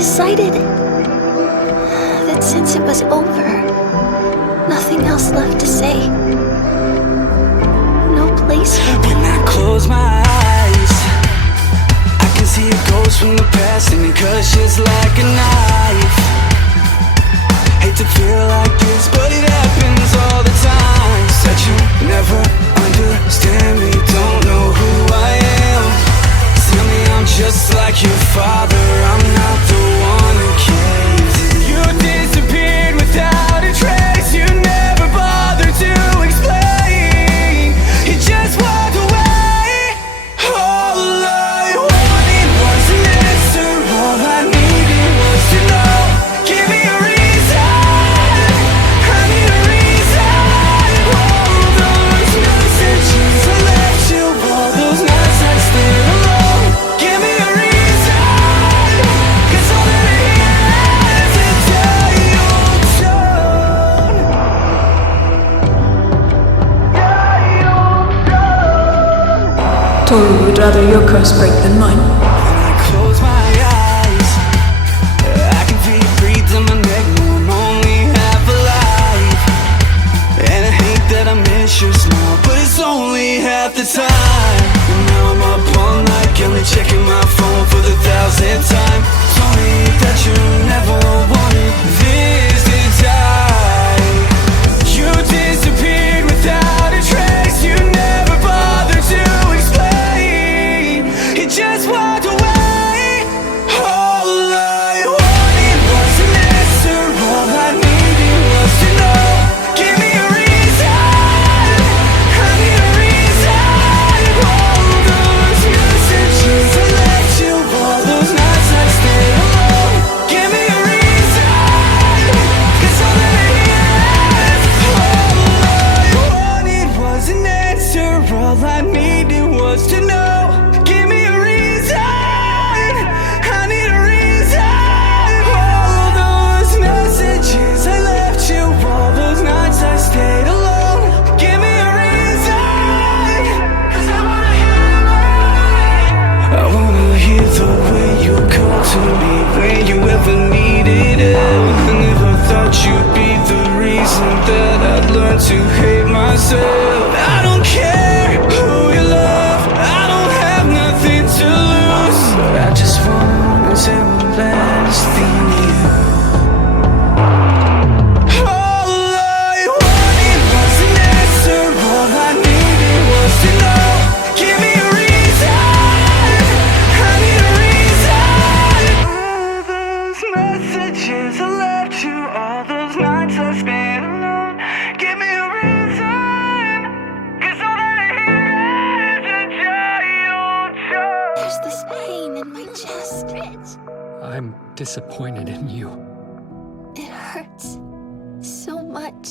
decided that since it was over, nothing else left to say. No place for me. When I close my eyes, I can see a ghost from the past, and it cuts just like a knife. Hate to feel like this, but it happens all the time. Said you never understand me, don't know who I am. Tell me I'm just like your father, I'm not the one who caved in. You disappeared without a trace, you never bothered to explain. You just walked away. All I wanted was an answer, all I needed was to know. Give me a reason, I need a reason. All those messages I left you, all those nights I stayed alone. Give me a reason, 'cause all that I hear is a dial tone. Tohru would rather your curse break than mine. When I close my eyes, I can feel you breathe in my neck. No, I'm only half alive, and I hate that I miss your smile, but it's only half the time. And now I'm up all night, only checking my phone for the 1,000th time. Told me that you never wanted this to die. You disappeared without a trace, you never bothered to explain. You just walked away. All I wanted was an answer, all I needed was to know. Give me a reason, I need a reason. All those messages I left you, all those nights I stayed alone. Give me a reason, 'cause all that I hear is all I wanted was an answer, all I needed was to know. Give me a reason, I need a reason. All those messages I left you, all those nights I stayed alone. Give me a reason, 'cause I wanna hear it. I wanna hear the way you call to me when you ever needed it. I never thought you'd be the reason that I'd learn to hate myself. I don't care who you love, I don't have nothing to lose, but I just wanna say one last thing to you. All I wanted was an answer, all I needed was to know. Give me a reason, I need a reason. All those messages I left you, all those nights I spent alone. Give me a reason, 'cause all that I hear is a giant show. There's this pain in my chest. I'm disappointed in you. It hurts so much.